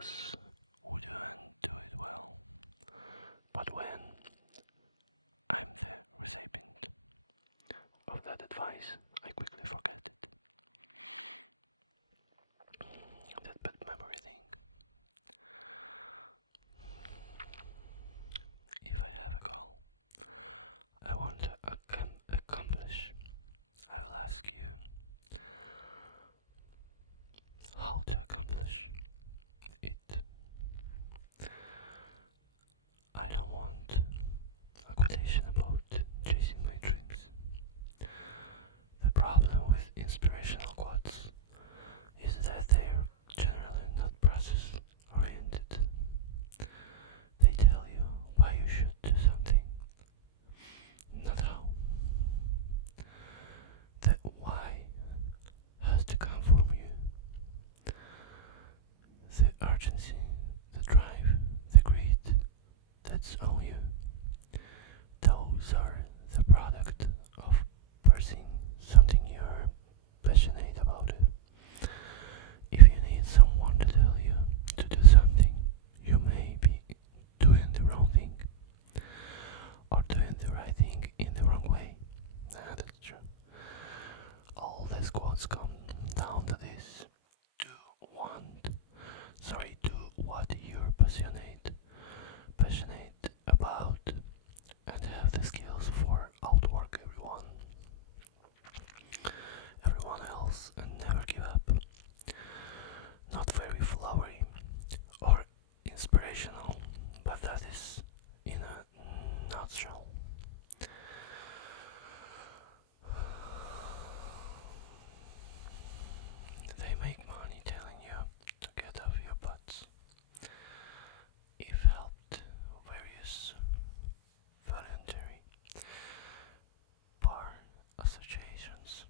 because but when of that advice I quickly forget that bad memory thing. If I have a goal I want to accomplish, I will ask you how to accomplish it. I don't want a quotation about chasing my dreams. The problem with inspirational quotes is that they're generally not process oriented. They tell you why you should do something, not how. That why has to come from you. The urgency, the drive, the greed, that's on you. Those are the product of pursuing something you're passionate about it. If you need someone to tell you to do something, you may be doing the wrong thing or doing the right thing in the wrong way. That's true. All these quotes come down to this. Want, do what you're passionate about, and have the skills for outwork everyone else, and never give up. Not very flowery or inspirational, but that is in a nutshell. They make money telling you to get off your butts. If helped, various voluntary bar associations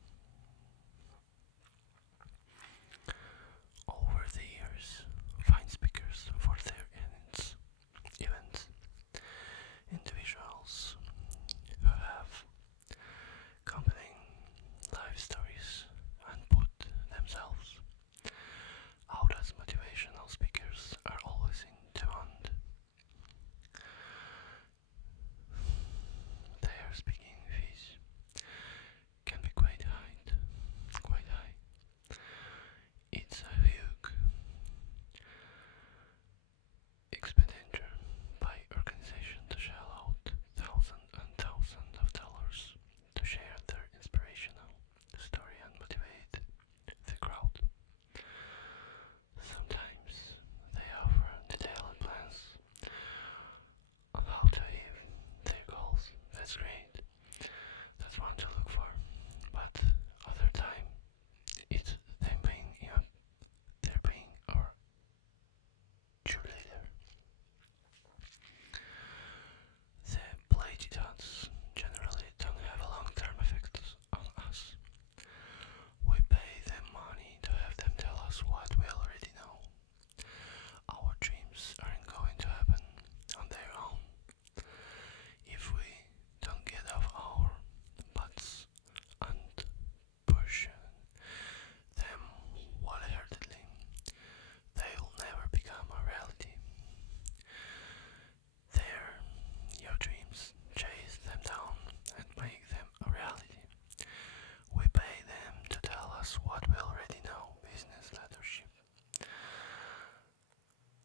over the years find speakers for their events, individuals who have compelling life stories and put themselves out as motivational speakers are always in demand. Their speaking fees can be quite high. It's a huge expenditure by organization to shell out thousands and thousands of dollars to share their inspirational story and motivate the crowd. Sometimes they offer detailed plans on how to achieve their goals. That's great. That's one to look for. But other time, it's them being they're being our cheerleader. The platitudes generally don't have a long-term effect on us. We pay them money to have them tell us what we already know. Our dreams aren't going to happen on their own if we don't get off our butts and push them wholeheartedly. They'll never become a reality. They're your dreams. Chase them down and make them a reality. We pay them to tell us what we already know. Business leadership.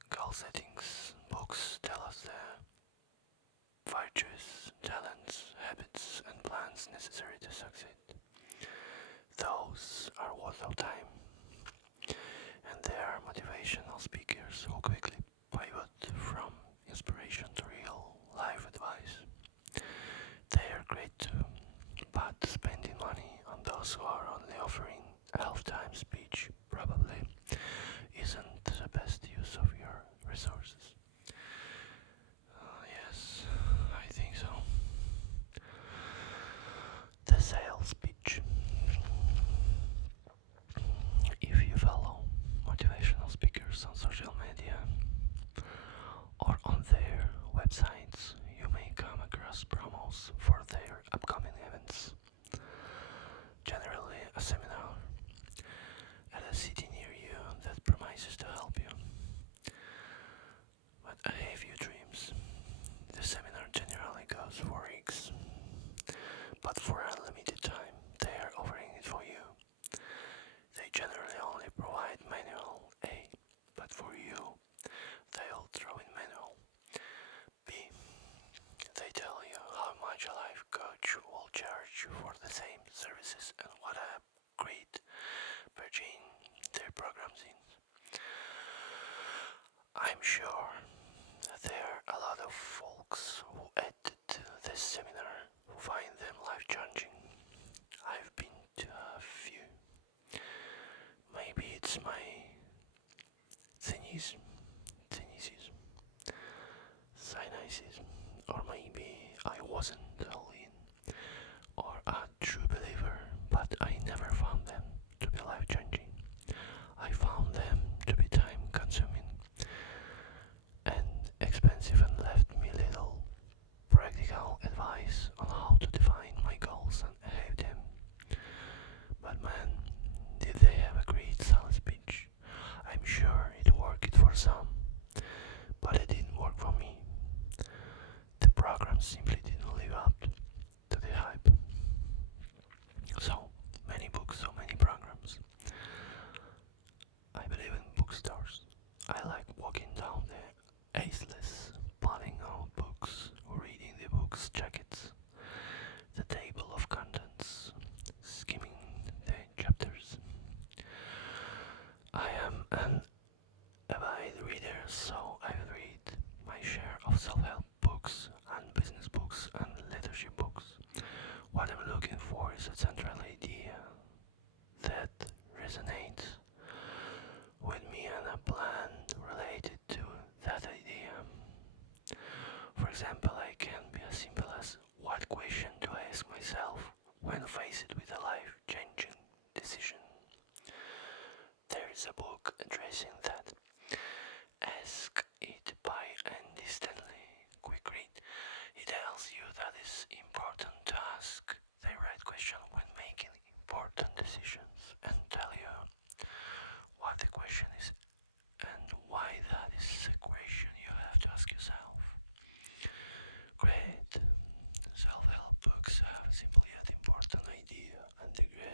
Goal settings. Books tell us the virtues, talents, habits, and plans necessary to succeed. Those are worth our time. And they are motivational speakers who quickly pivot from inspiration to real life advice. They are great too, but spending money on those who are only offering a half-time speech probably isn't the best use of your resources. Yes, I think so. The sales pitch. If you follow motivational speakers on social media or on their websites, you may come across promos for their upcoming events. Generally, a seminar at a city near you that promises to help you.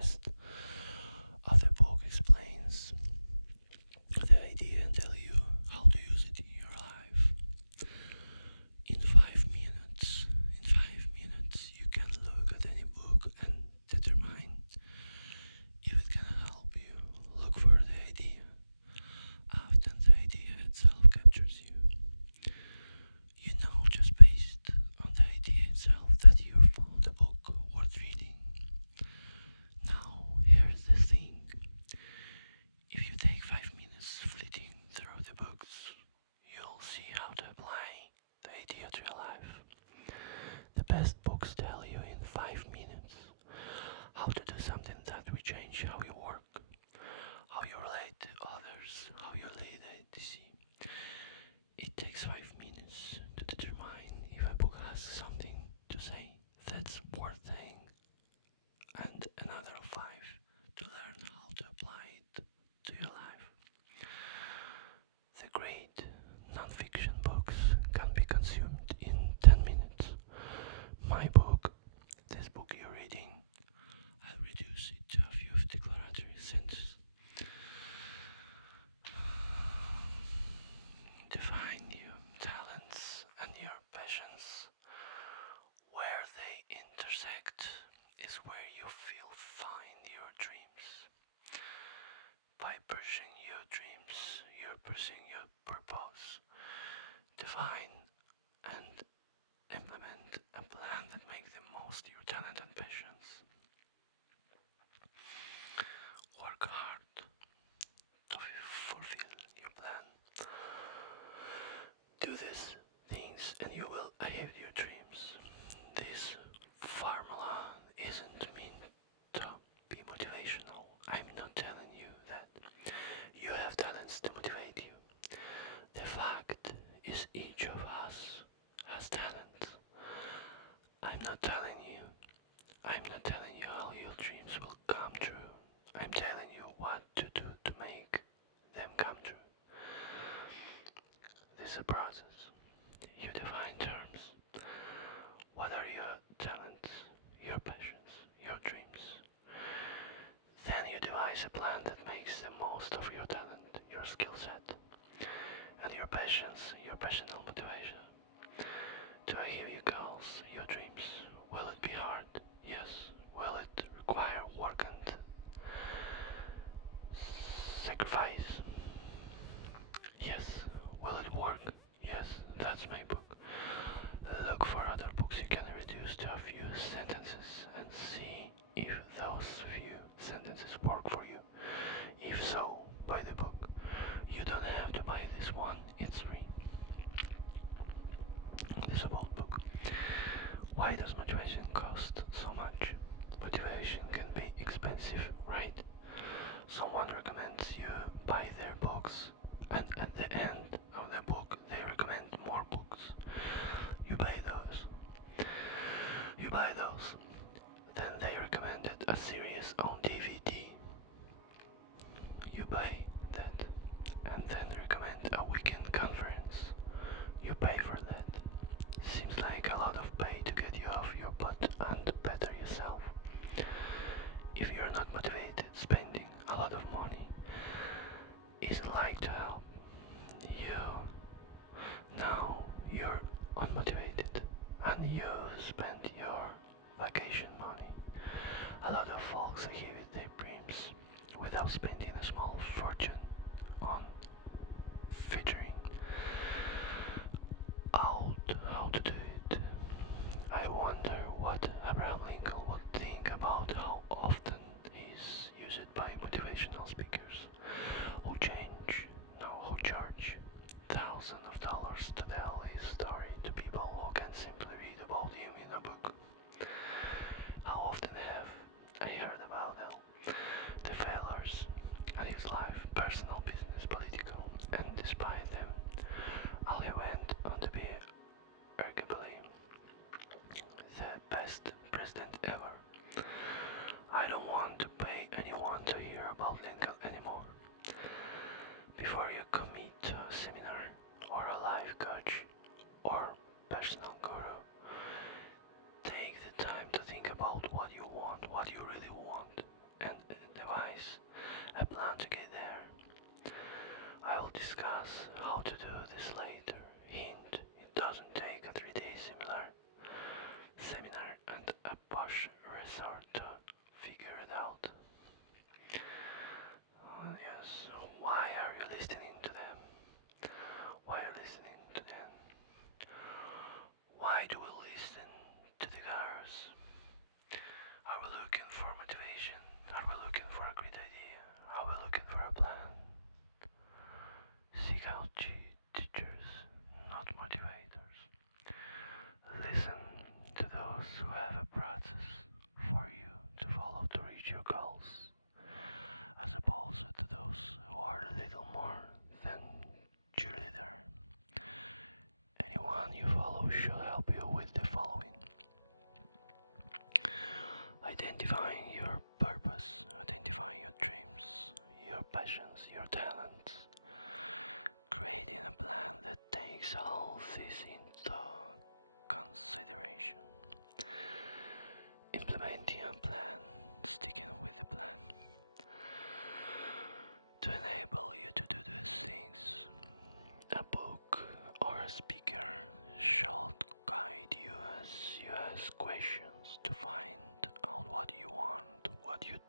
rest of the book explains the idea and tell you how to use it in your life. In 5 minutes, you can look at any book and determine if it can help you. Look for the idea. Often the idea itself captures you. You know just based on the idea itself that you found a book worth reading. Now, here's the thing. If you take 5 minutes flitting through the books, you'll see how to apply the idea to your life. The best books tell you in 5 minutes how to do something that will change how you work, how you relate to others, how you lead a DC. It takes 5 minutes to determine if a book has something to say that's worth saying, and another 5 to learn how to apply it to your life. The great non-fiction books can be consumed in 10 minutes. My book, this book you're reading, I'll reduce it to a few declaratory sentences. Define your talents and your passions. Where they intersect is where you feel find your dreams. By pursuing your dreams, you're pursuing your purpose. Define and implement a plan that makes the most of your talent and passions. Work hard to fulfill your plan. Do these things and you will achieve your dreams. This formula isn't meant to be motivational. I'm not telling you that you have talents to motivate you. The fact is each of us has talents. I'm not telling you how your dreams will come true. I'm telling you what to do to make them come true. This is a process. You define terms. What are your talents, your passions, your dreams? Then you devise a plan that makes the most of your talent, your skill set, and your passions, your personal motivation. To achieve your goals, your dreams. Will it be hard? Yes. Will it require work and sacrifice? Yes. Will it work? Yes. That's my book. Look for other books you can reduce to a few sentences and see if those few sentences work for you. If so, buy the book. You don't have to buy this one, it's free. This is about book. Why does motivation cost so much? Motivation can be expensive, right? Someone recommends you buy their books, and at the end of the book they recommend more books. You buy those. You buy those. Then they recommended a series on DVD. You buy that. And then recommend a weekend conference. You pay for that. Seems like a lot of pay to get you off your butt and better yourself. If you're not motivated, spending a lot of money isn't like to help. You now you're unmotivated and you spend your vacation money. A lot of folks achieve their dreams without spending a small fortune on figuring out how to do it. I wonder what Abraham Lincoln would think about how often he's used by motivational speakers who charge thousands of dollars to tell his story to people who can simply read about him in a book. How often have I heard about the failures in his life, personal, business, political, and despite them, all he went on to be arguably the best president ever. I don't want to pay anyone to hear about Lincoln anymore. Before you commit to a seminar or a life coach or personal guru, take the time to think about what you want, what you really want,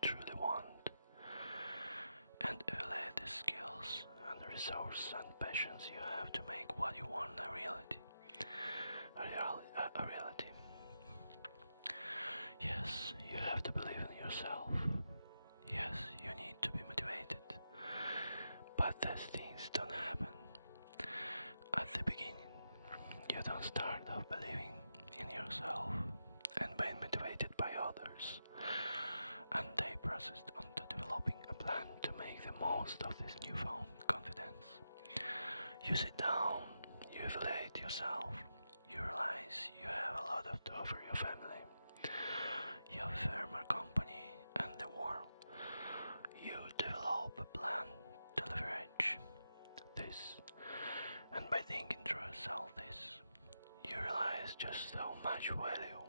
truly want, and the resource and patience you have to make a reality. You have to believe in yourself. But these things don't happen at the beginning. You don't start off believing and being motivated by others, developing a plan to make the most of this new phone. You sit down, you evaluate yourself, a lot of to offer your family, the world. You develop this, and by thinking, you realize just how much value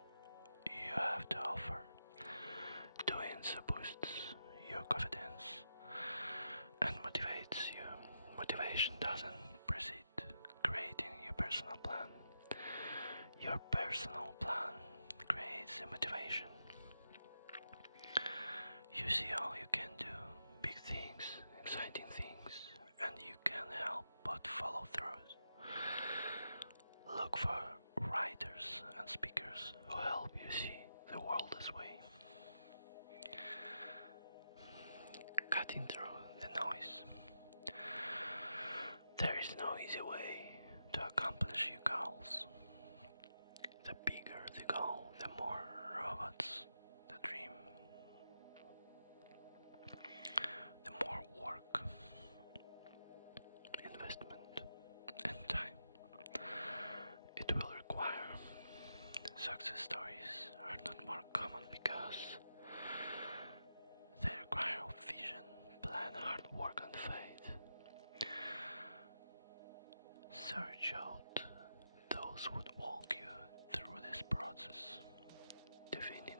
doing so boosts your and motivates you. Motivation doesn't. Personal plan. Your personal motivation. Big things, exciting things, and look for who help you see the world this way. Cutting through the noise. There is no easy way to accomplish. The bigger the goal, the more investment it will require. So common because plan, hard work and faith. Search out those who walk, defining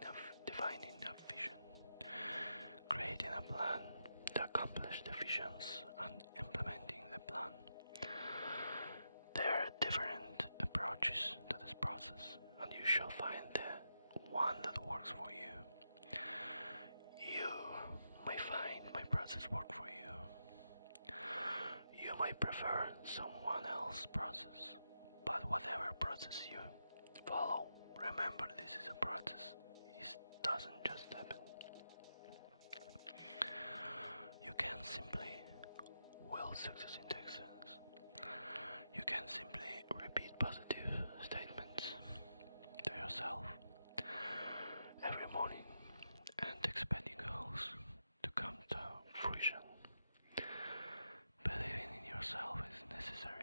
a plan to accomplish the visions. They're different, and you shall find the one that you may find my process. You might prefer someone else. Your process you follow. Remember, it doesn't just happen. Simply will success in Texas. Simply repeat positive statements every morning and the fruition necessary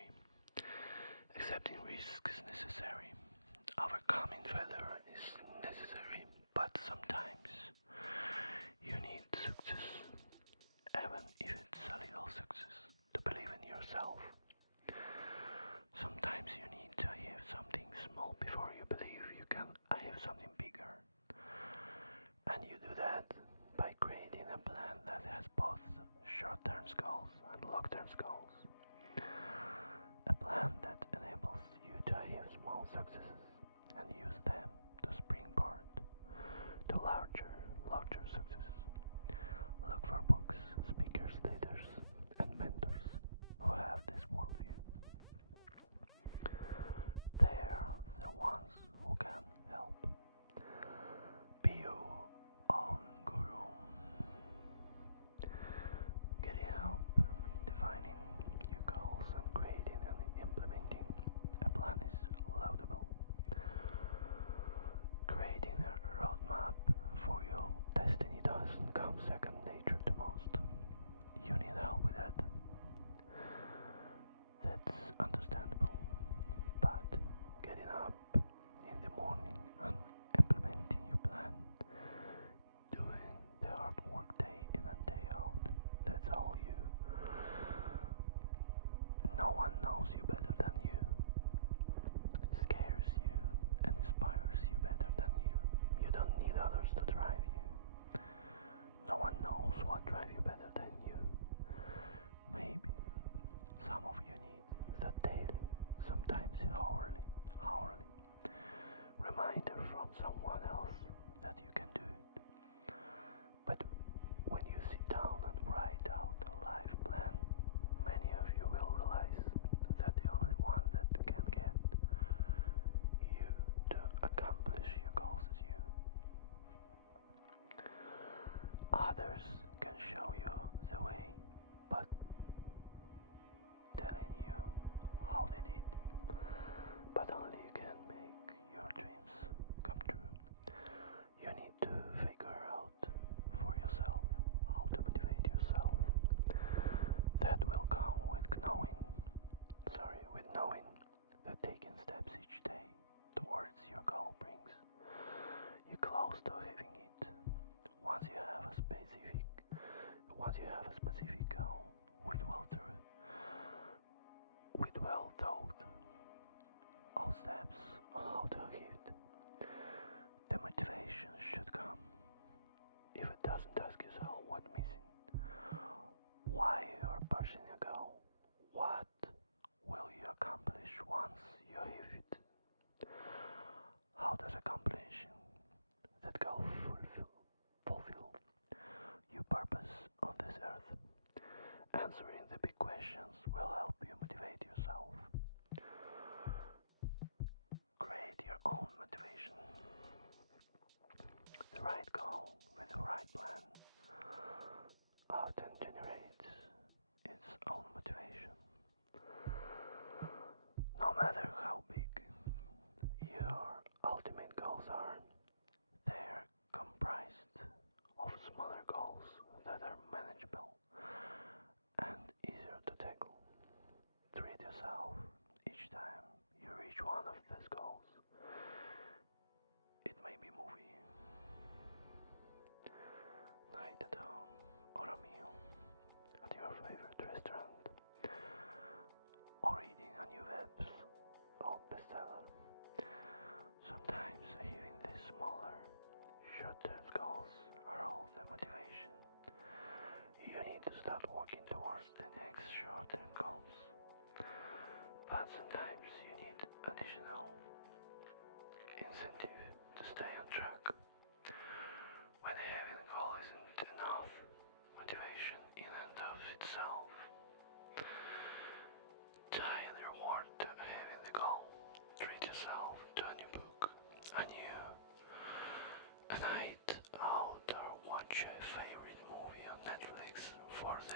watch a favorite movie on Netflix for the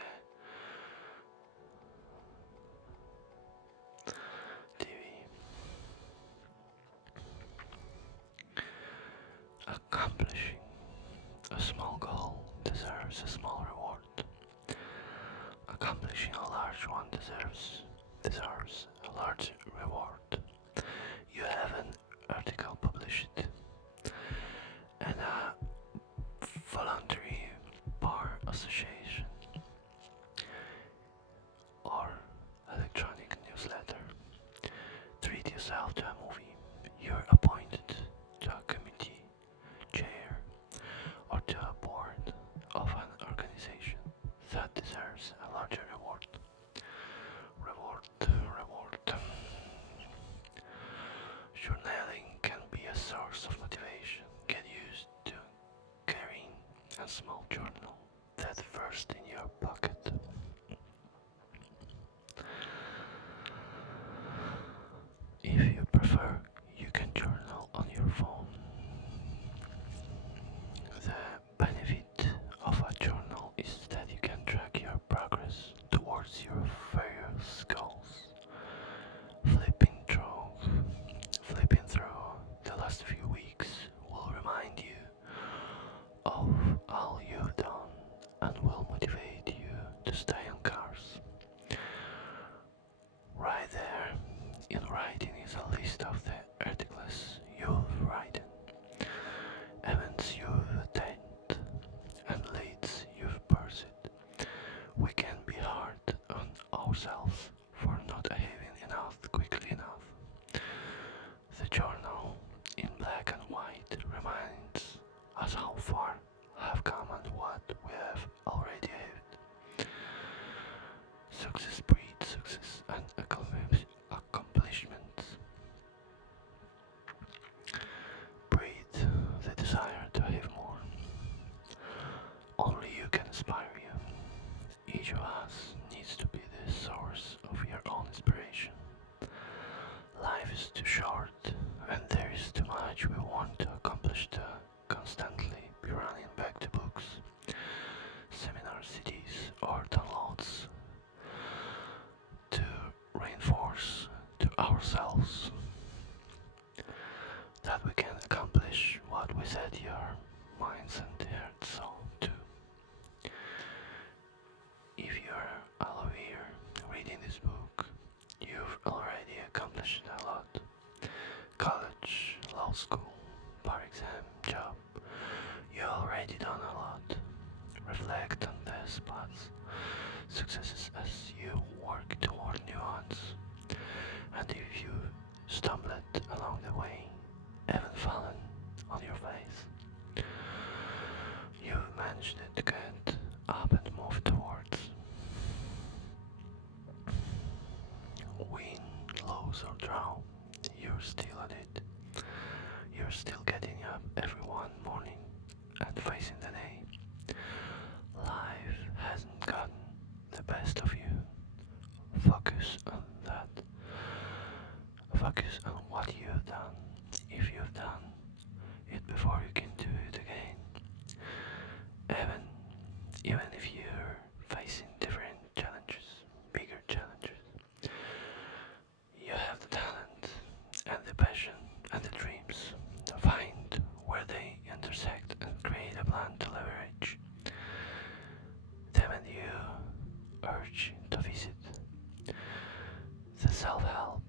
TV. Accomplishing a small goal deserves a small reward. Accomplishing a large one deserves a large reward. You have an article published and a voluntary bar association or electronic newsletter. Treat yourself to a movie. You're appointed to a committee chair or to a board of an organization that deserves a larger reward. Reward. Journaling can be a source of motivation. Get used to carrying a small journal that first in your pocket. If you prefer, you can journal on your phone. The benefit of a journal is that you can track your progress towards your various goals. Flipping through the last few weeks will remind you of all you've done and will motivate you to stay on course. Right there, in writing is a list of the articles you've written, events you've attended, and leads you've pursued. We can be hard on ourselves for not having enough quickly enough. The journal, in black and white, reminds us how far have come and what we have already achieved. Success breeds success and accomplishments breed the desire to have more. Only you can inspire you. Each of us needs to be the source of your own inspiration. Life is too short, and there is too much we want to accomplish to constantly be running back to books, seminar CDs, or downloads to reinforce to ourselves that we can accomplish what we set your minds and hearts so to. If you're all here reading this book, you've already accomplished a lot. College, law school, bar exam, job, you already done a lot. Reflect on the spots, successes as you work toward new ones. And if you stumbled along the way, haven't fallen on your face, you've managed to get up and move towards. Win, lose or draw, you're still at it. You're still getting up every one morning and facing the day. Life hasn't gotten the best of you. Focus on that. Focus on what you've done. If you've done it before, you can do it again. Even if you're facing different challenges, bigger challenges, you have the talent and the passion and the dreams. Find where they intersect and create a plan to leverage them, and you urge to visit the self-help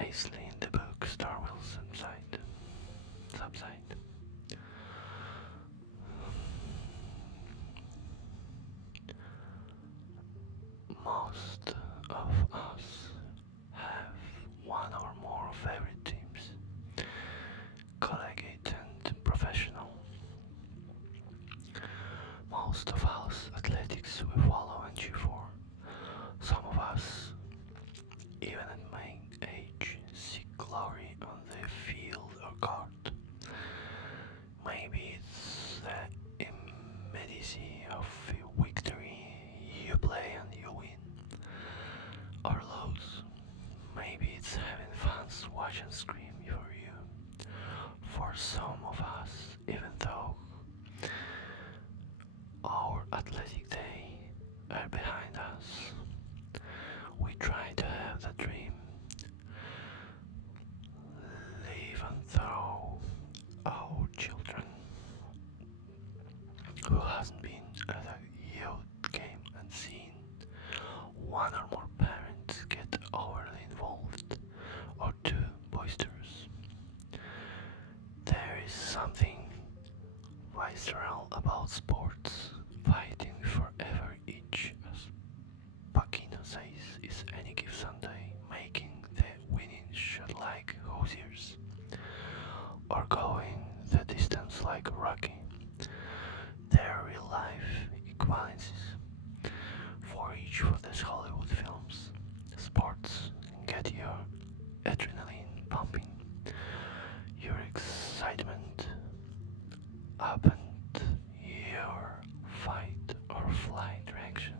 Aisley in the book Star Wars subside. Most of us have one or more favorite teams, collegiate and professional. Most of us athletics we follow and cheer for. Some of us, even at my age, seek glory on the field or court. Maybe it's the immediacy of victory, you play and you win, or lose. Maybe it's having fans watch and scream for you. For some of us, even though athletic day are behind us. We try to have the dream, live and throw our children who hasn't been at a youth game and seen one or more parents get overly involved or too boisterous. There is something visceral about sports, fighting forever each, as Pacino says, is any given Sunday, making the winning shot like hosiers, or going the distance like Rocky. Their real life equivalencies for each of these Hollywood films. Sports get your adrenaline pumping, your excitement up, and your fight or flight reaction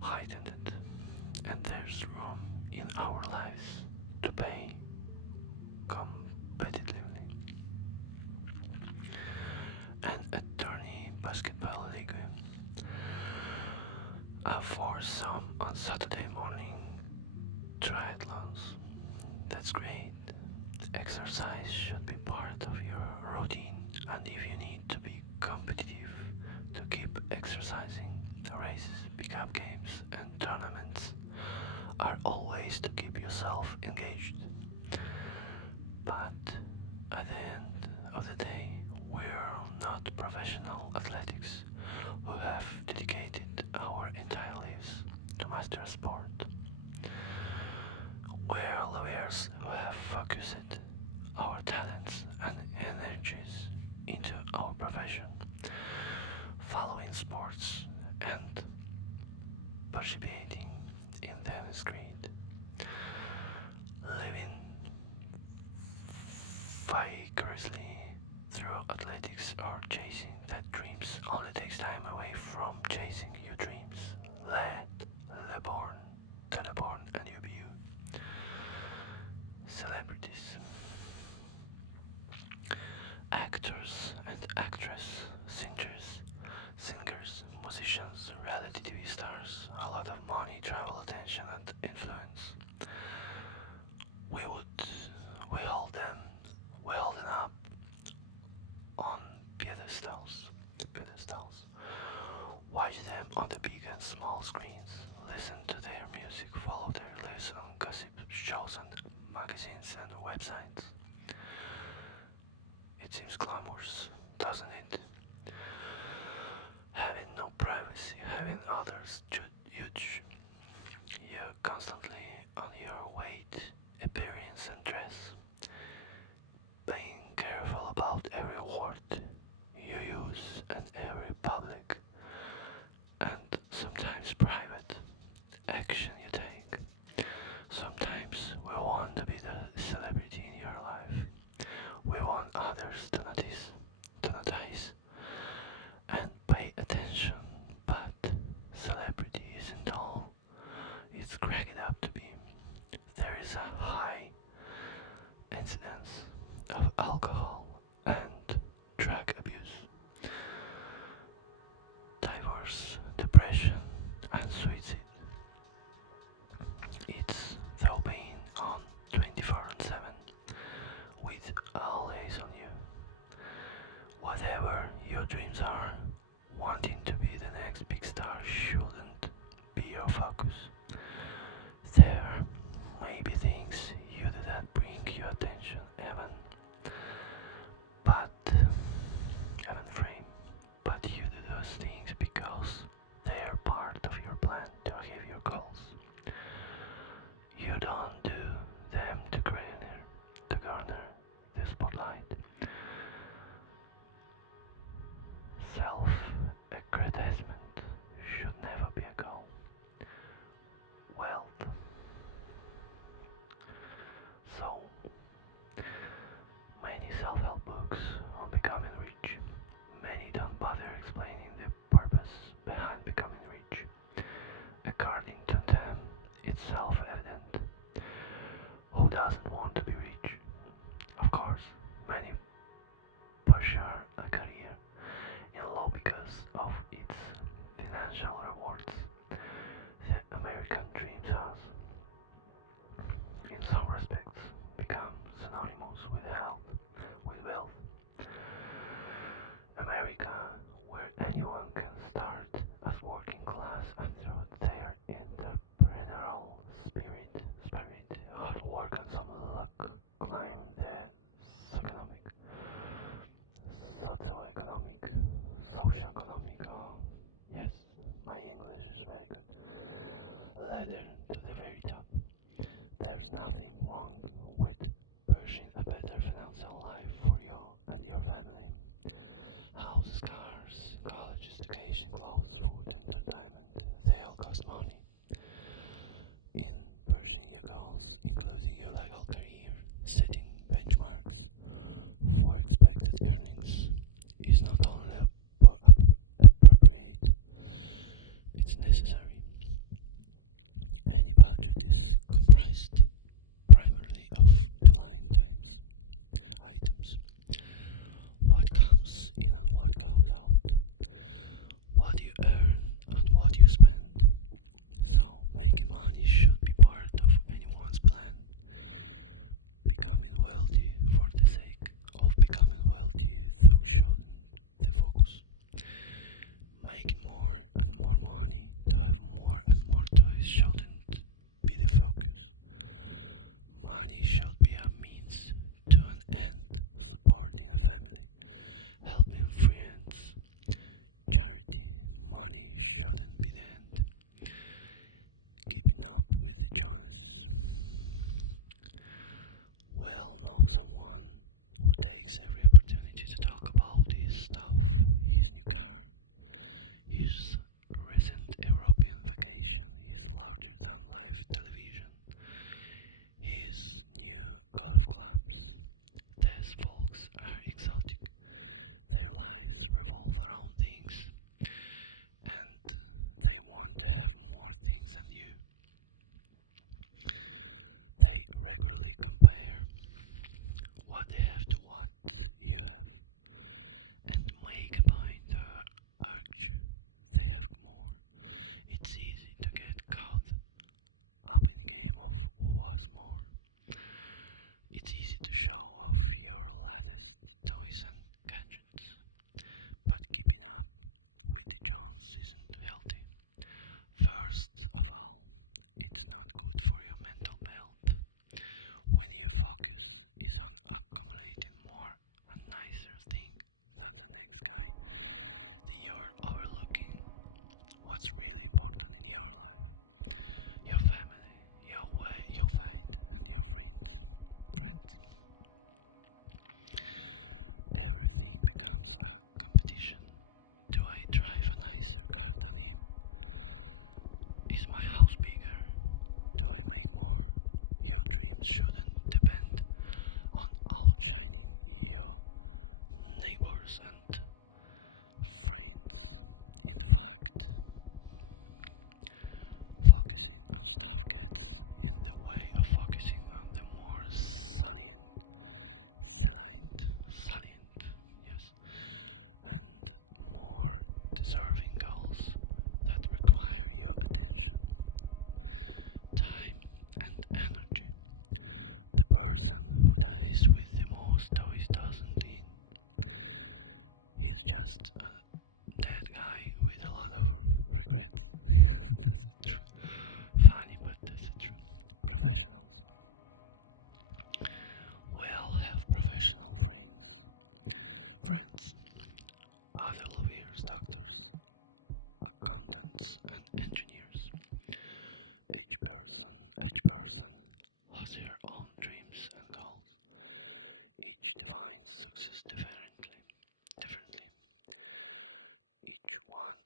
heightened. And there's room in our lives to pay competitively. And attorney basketball league. For some on Saturday morning triathlons. That's great. Exercise should be part of your routine, and if you need to be competitive to keep exercising, the races, pickup games, and tournaments are always to keep yourself engaged. But at the end of the day, we're not professional athletics who have dedicated our entire lives to master a sport. We're lawyers who have focused our talents and energies into our profession, following sports and participating in them is great. Living vicariously through athletics or chasing that dreams only takes time away from chasing your dreams. Let Leborn, Teleborn, and UBU celebrities, actors and actresses, singers, musicians, reality TV stars, a lot of money, travel, attention, and influence. We would, we hold them up on pedestals. Watch them on the big and small screens. Listen to their music. Follow their lives on gossip shows and magazines and websites. It seems glamorous, doesn't it? Having no privacy, having others judge you constantly on your weight, appearance, and dress. Being careful about every word you use and every public and sometimes private action you take. Sometimes we want to be the celebrity in your life. We want others to notice, and pay attention. But celebrity isn't all it's cracked up to be. There is a high incidence of alcohol and drug abuse, divorce, depression, and suicide. It's though being on 24/7 with all eyes on you. Whatever your dreams are, wanting to be the next big star shouldn't be your focus. There may be things you do that bring you attention, but even frame. But you do those things because they are part of your plan to achieve your goals. You don't do them to garner the spotlight. Self-aggrandizement should never be a goal. Wealth. So, many self-help books on becoming rich. Many don't bother explaining the purpose behind becoming rich. According to them, it's self-evident. Who doesn't want to be rich? Of course, many pursue a career in law because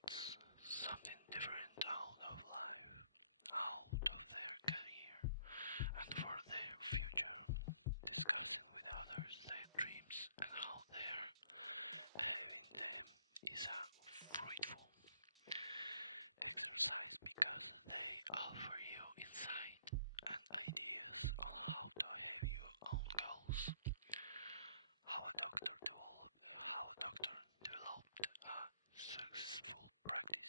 It's something different out of life, out of their career, and for their future, discussing with others their dreams and how their everything is a fruitful exercise because they offer you insight and ideas on how to achieve your own goals. How a doctor developed a successful practice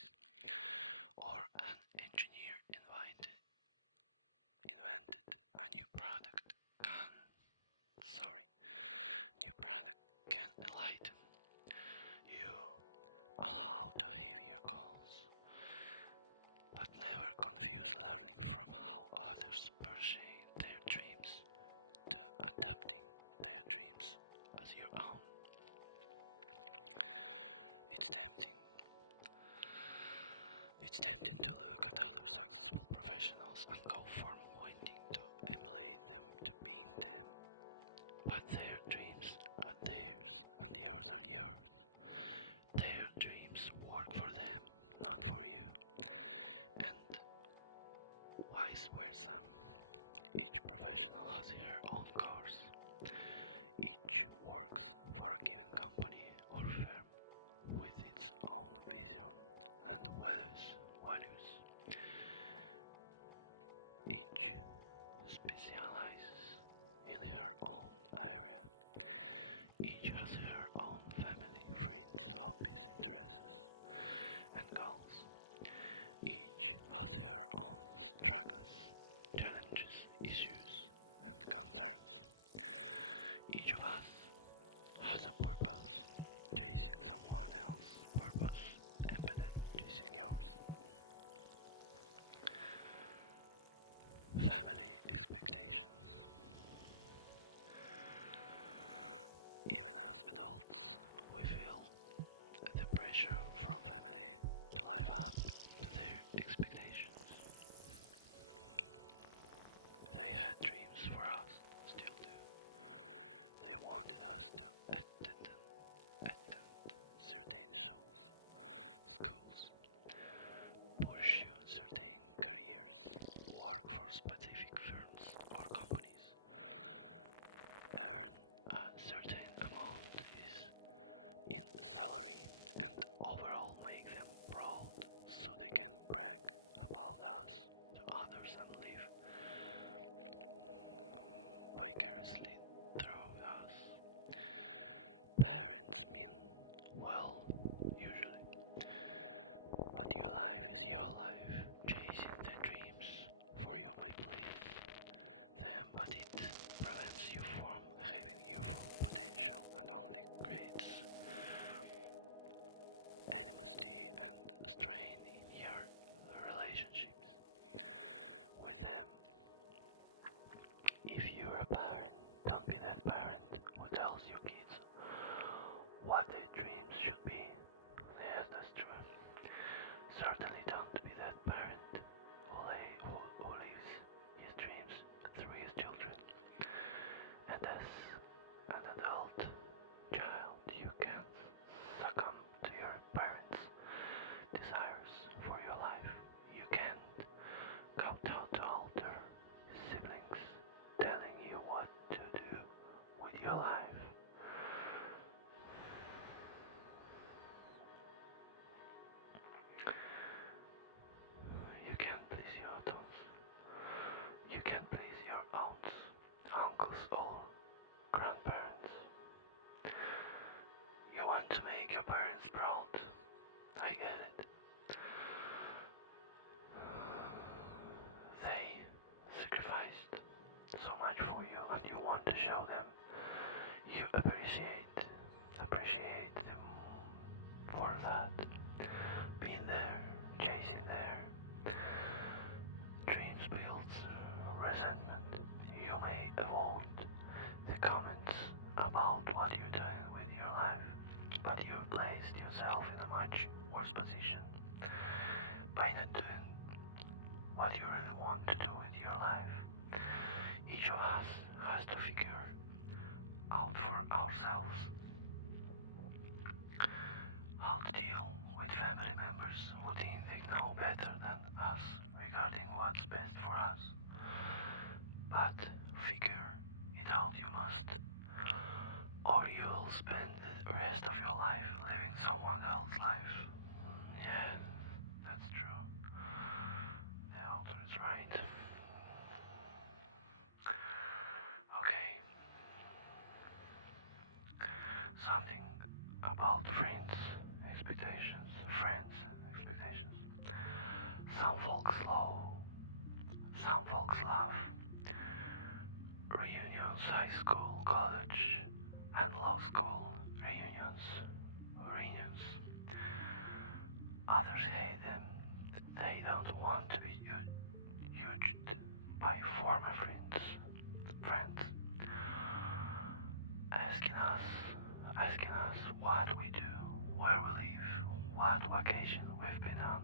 what we do, where we live, what vacation we've been on.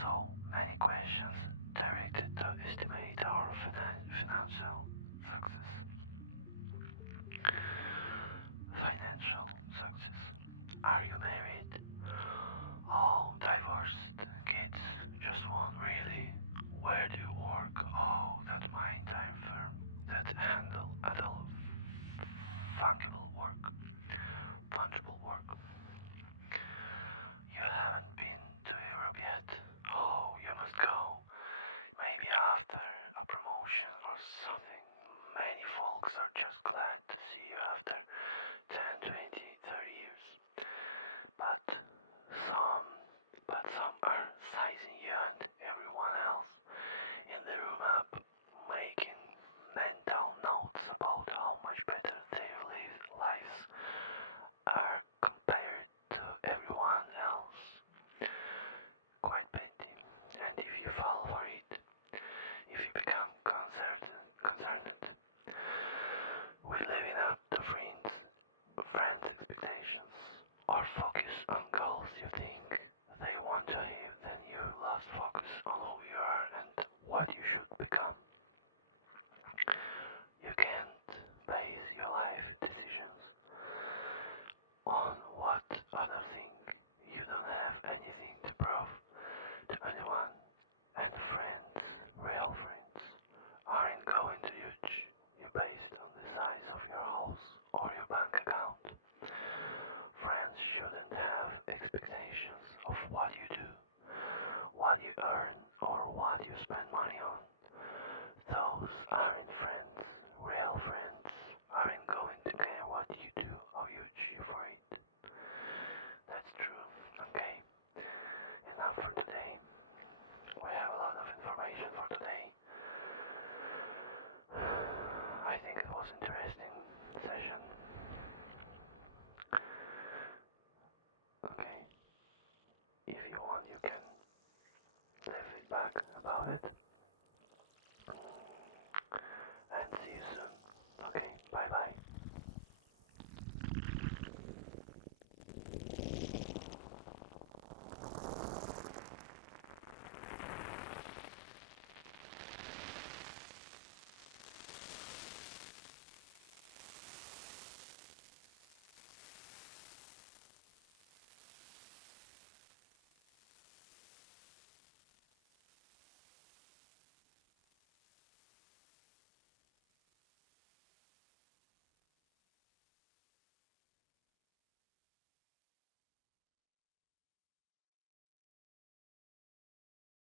So many questions directed to estimate our financial success. Financial success. Are you married? Oh, divorced. Kids. Just one, really? Where do you work? Oh, that my time firm. That handle adult fungible work. Fungible work. You haven't been to Europe yet. Oh, you must go. Maybe after a promotion or something. Many folks are just glad to see you after 10, 20, 30 years. But some, some are sizing you and everyone else in the room up, making mental notes about how much better their lives are compared to everyone else. Quite petty. And if you fall for it, if you become concerned with living up to friends' expectations, or focus on goals you think they want to achieve, then you lost focus on who you are and what you should become. You can't base your life decisions on what others think. You don't have anything to prove to anyone, and friends, real friends, aren't going to judge you based on the size of your house or your bank account. Friends shouldn't have expectations of what you do, what you earn, or what you spend money on. Those aren't friends. Real friends aren't going to care what you do or judge you for it. That's true. Okay, enough for today. We have a lot of information for today. I think it was interesting session. Okay, if you want, you can leave feedback about it.